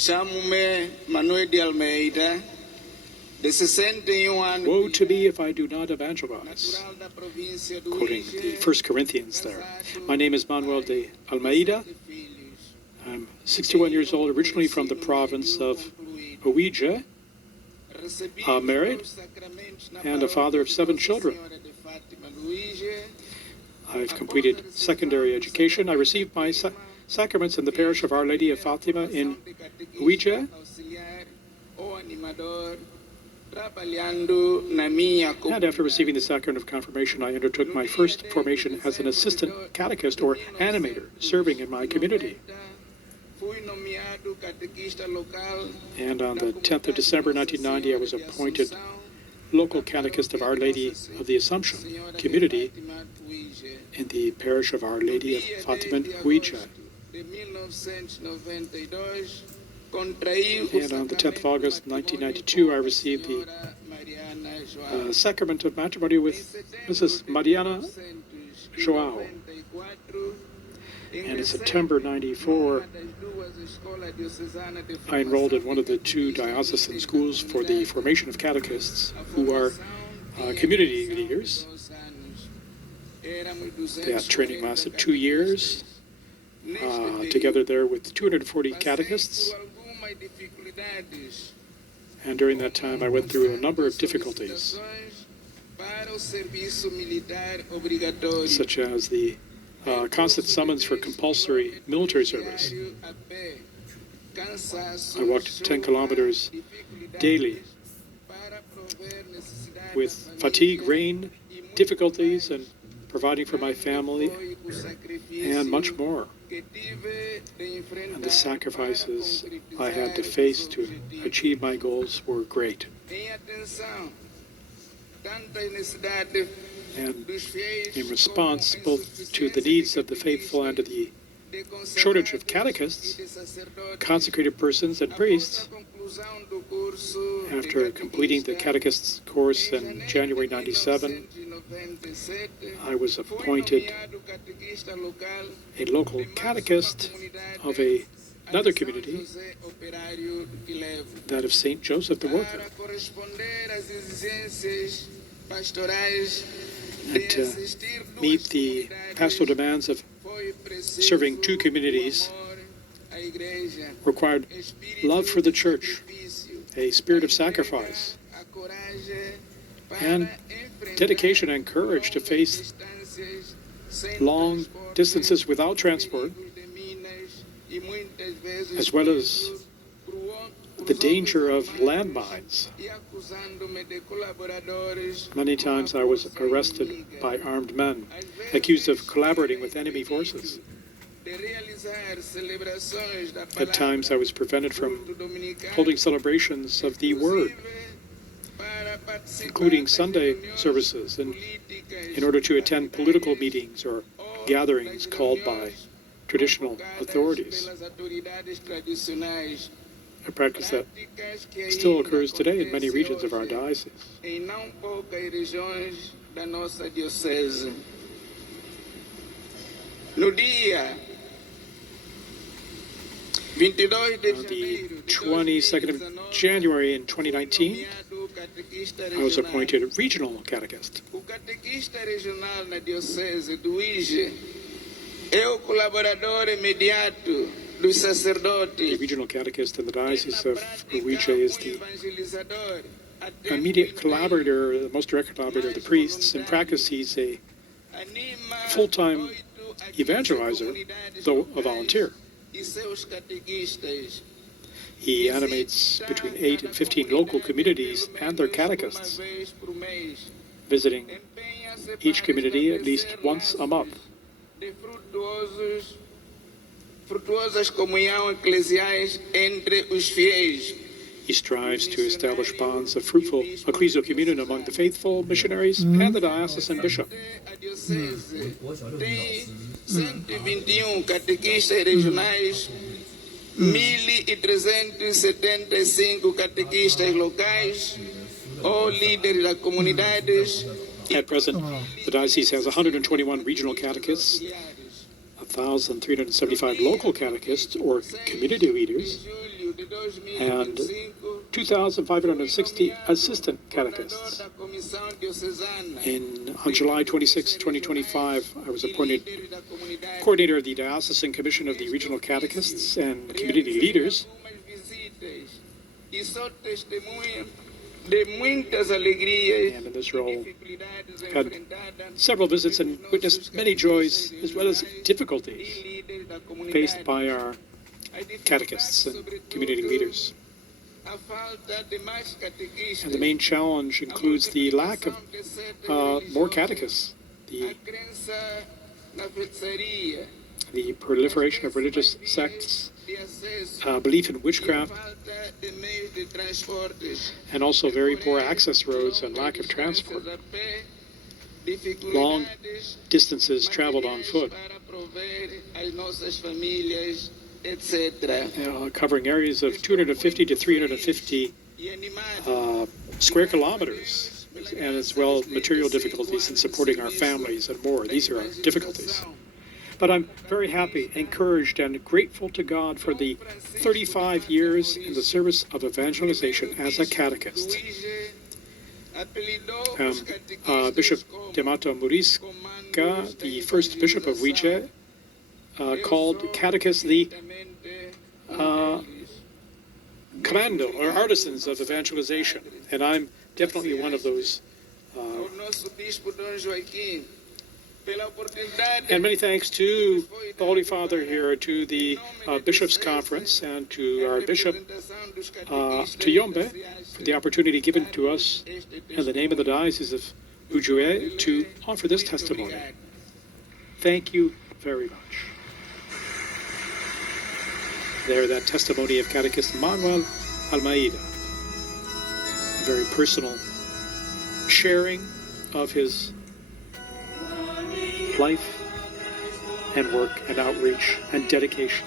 Chamo-me Manuel de Almeida, de 61 Woe to me if I do not evangelize, quoting the 1 Corinthians there. My name is Manuel de Almeida. I'm 61 years old, originally from the province of Uija, married, and a father of 7 children. I've completed secondary education. I received my sacraments in the parish of Our Lady of Fatima in Uija. And after receiving the sacrament of confirmation, I undertook my first formation as an assistant catechist or animator, serving in my community. And on the 10th of December 1990, I was appointed local catechist of Our Lady of the Assumption community in the parish of Our Lady of Fatima in Uija. And on the 10th of August 1992, I received the sacrament of matrimony with Mrs. Mariana Joao. And in September 94, I enrolled in one of the 2 diocesan schools for the formation of catechists who are community leaders. That training lasted 2 years, together there with 240 catechists. And during that time, I went through a number of difficulties, such as the constant summons for compulsory military service. I walked 10 kilometers daily with fatigue, rain, difficulties, and providing for my family, and much more. And the sacrifices I had to face to achieve my goals were great. And in response both to the needs of the faithful and to the shortage of catechists, consecrated persons, and priests, after completing the catechist's course in January 97, I was appointed a local catechist of another community, that of St. Joseph the Worker. And to meet the pastoral demands of serving 2 communities required love for the church, a spirit of sacrifice, and dedication and courage to face long distances without transport, as well as the danger of landmines. Many times I was arrested by armed men, accused of collaborating with enemy forces. At times I was prevented from holding celebrations of the Word, including Sunday services, and in order to attend political meetings or gatherings called by traditional authorities. A practice that still occurs today in many regions of our diocese. On the 22nd of January in 2019, I was appointed regional catechist. The regional catechist in the Diocese of Uija is the immediate collaborator, the most direct collaborator of the priests. In practice, he's a full-time evangelizer, though a volunteer. He animates between 8 and 15 local communities and their catechists, visiting each community at least once a month. He strives to establish bonds of fruitful ecclesial communion among the faithful, missionaries, and the diocesan bishop. 121 catequistas regionais, 1.375 catequistas locais, ou líderes das comunidades. At present, the diocese has 121 regional catechists, 1,375 local catechists or community leaders, and 2,560 assistant catechists. On July 26, 2025, I was appointed coordinator of the Diocesan Commission of the Regional Catechists and Community Leaders. And in this role, I've had several visits and witnessed many joys as well as difficulties faced by our catechists and community leaders. And the main challenge includes the lack of more catechists, the proliferation of religious sects, belief in witchcraft, and also very poor access roads and lack of transport. Long distances traveled on foot, covering areas of 250 to 350 square kilometers, and as well material difficulties in supporting our families and more. These are our difficulties. But I'm very happy, encouraged, and grateful to God for the 35 years in the service of evangelization as a catechist. Bishop Demato Murisca, the first bishop of Uije, called catechists the commando or artisans of evangelization, and I'm definitely one of those. And many thanks to the Holy Father here, to the Bishops' Conference, and to our Bishop Tuyombe for the opportunity given to us in the name of the Diocese of Uije to offer this testimony. Thank you very much. There, that testimony of Catechist Manuel Almeida, a very personal sharing of his life and work and outreach and dedication.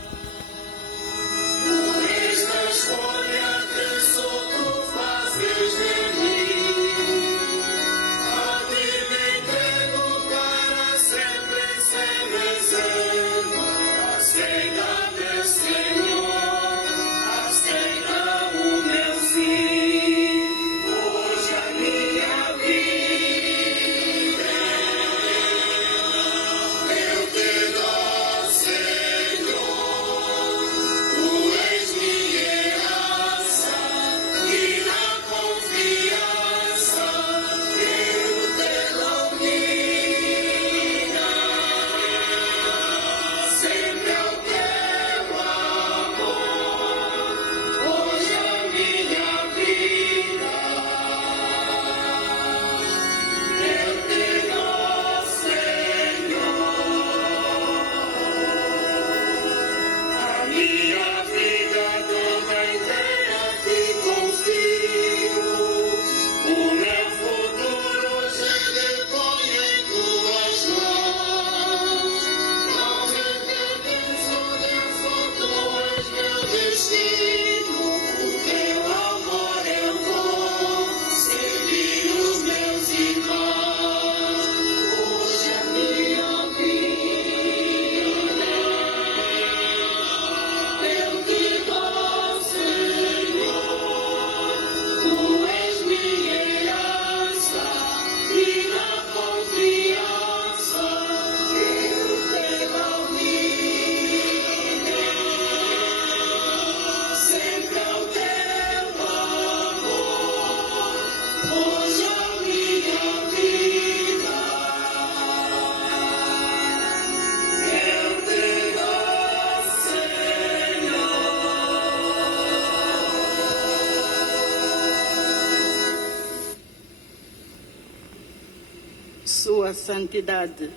Sua Santidade,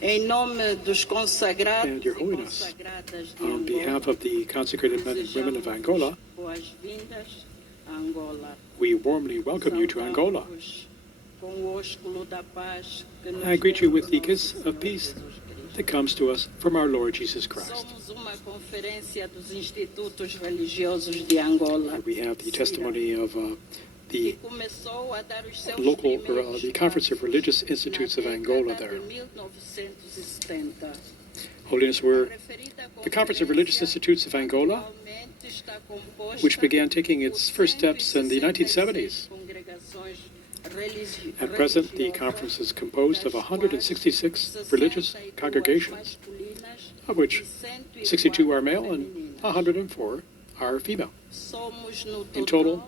em nome dos consagrados And Your Holiness, on behalf of the consecrated men and women of Angola, boas-vindas a Angola. we warmly welcome you to Angola. Com o ósculo da paz que nos I greet you with the kiss deu of peace Jesus Cristo. that comes to us from our Lord Jesus Christ. Somos uma conferência dos institutos religiosos de Angola. We have the testimony of Que the começou a dar os seus local, primeiros the Conference of Religious passos Institutes of na Angola década there. de 1970. Holiness, we're the Conference of Religious Institutes of Angola which began taking its first steps in the 1970s. At present, the conference is composed of 166 religious congregations, of which 62 are male and 104 are female. In total,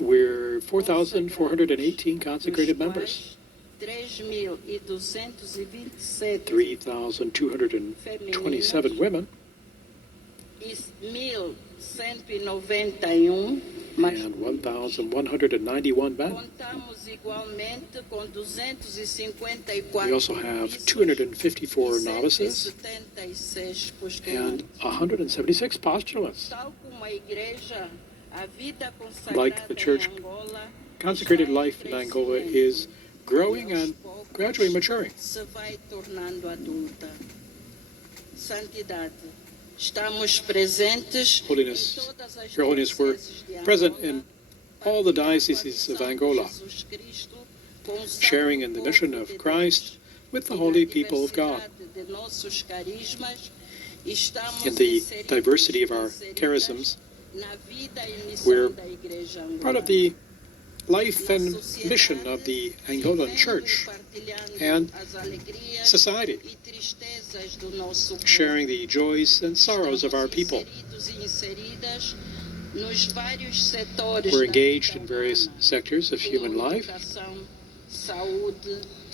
we're 4,418 consecrated members, 3,227 women, and 1,191 men. We also have 254 novices and 176 postulants. Like the church, consecrated life in Angola is growing and gradually maturing. Holiness, Your Holiness, we're present in all the dioceses of Angola, sharing in the mission of Christ with the holy people of God. In the diversity of our charisms, we're part of the life and mission of the Angolan Church and society, sharing the joys and sorrows of our people. We're engaged in various sectors of human life: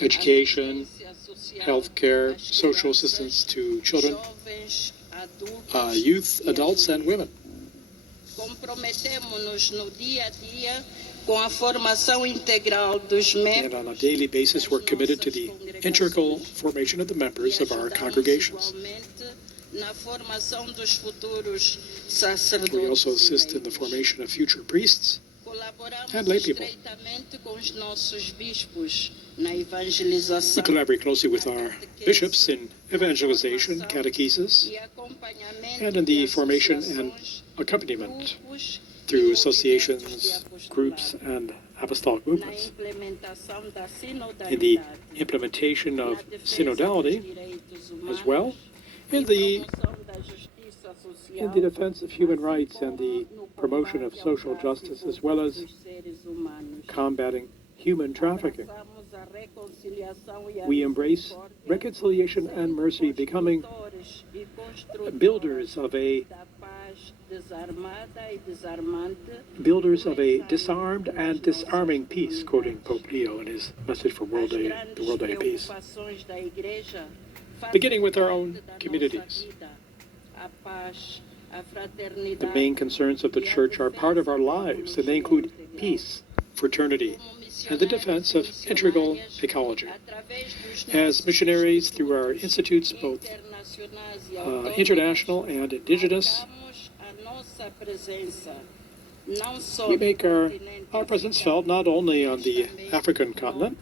education, healthcare, social assistance to children, youth, adults, and women. And on a daily basis, we're committed to the integral formation of the members of our congregations. We also assist in the formation of future priests and lay people. We collaborate closely with our bishops in evangelization, catechesis, and in the formation and accompaniment through associations, groups, and apostolic movements. In the implementation of synodality as well, in the defense of human rights and the promotion of social justice, as well as combating human trafficking. We embrace reconciliation and mercy, becoming builders of a disarmed and disarming peace, quoting Pope Leo in his message for the World Day of Peace. Beginning with our own communities. The main concerns of the Church are part of our lives, and they include peace, fraternity, and the defense of integral ecology. As missionaries through our institutes, both international and indigenous, we make our presence felt not only on the African continent,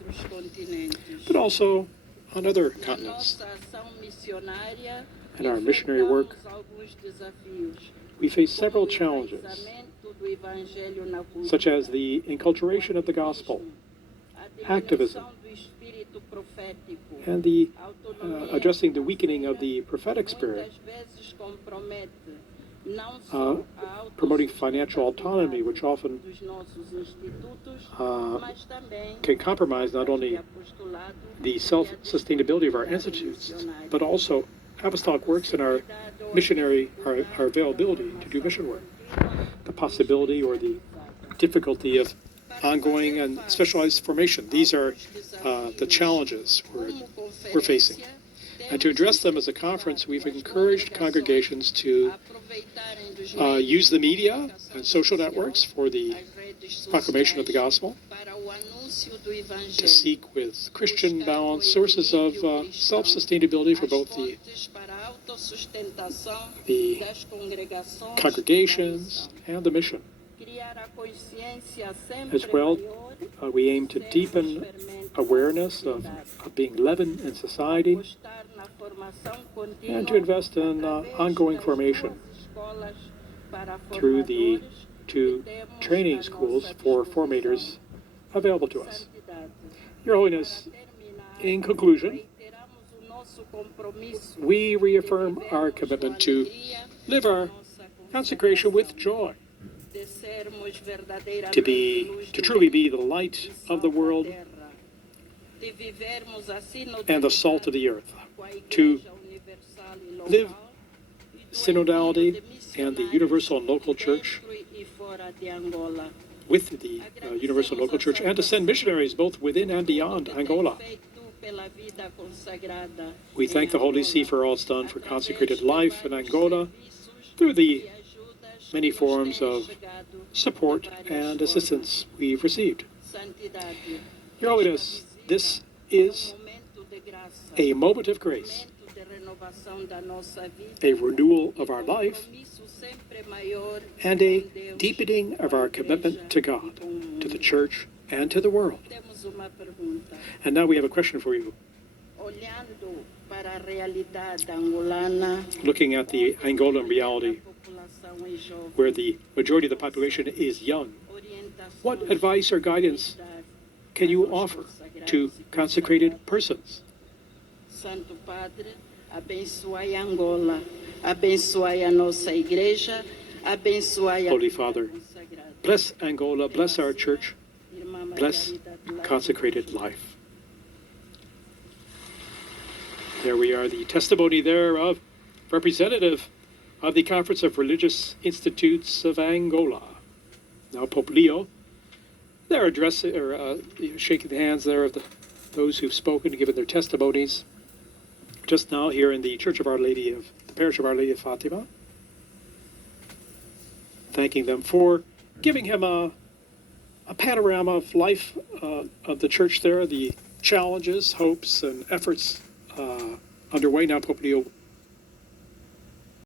but also on other continents. In our missionary work, we face several challenges, such as the enculturation of the gospel, activism, and the addressing the weakening of the prophetic spirit, promoting financial autonomy, which often can compromise not only the self-sustainability of our institutes, but also apostolic works and our availability to do mission work. The possibility or the difficulty of ongoing and specialized formation. These are the challenges we're facing. And to address them as a conference, we've encouraged congregations to use the media and social networks for the proclamation of the gospel, to seek with Christian balance sources of self-sustainability for both the congregations and the mission. As well, we aim to deepen awareness of being leaven in society and to invest in ongoing formation through the 2 training schools for formators available to us. Your Holiness, in conclusion, we reaffirm our commitment to live our consecration with joy, to truly be the light of the world and the salt of the earth, to live synodality and the universal and local church with the universal and local church, and to send missionaries both within and beyond Angola. We thank the Holy See for all it's done for consecrated life in Angola through the many forms of support and assistance we've received. Your Holiness, this is a moment of grace, a renewal of our life, and a deepening of our commitment to God, to the Church, and to the world. And now we have a question for you. Looking at the Angolan reality, where the majority of the population is young, what advice or guidance can you offer to consecrated persons? Santo Padre, abençoai Angola, abençoai a nossa igreja, abençoai a Holy Father, bless Angola, bless our church, bless consecrated life. There we are, the testimony there of representative of the Conference of Religious Institutes of Angola. Now Pope Leo, they're addressing or shaking the hands there of those who've spoken, given their testimonies. Just now here in the Church of Our Lady of the Parish of Our Lady of Fatima, thanking them for giving him a panorama of life of the church there, the challenges, hopes, and efforts underway. Now Pope Leo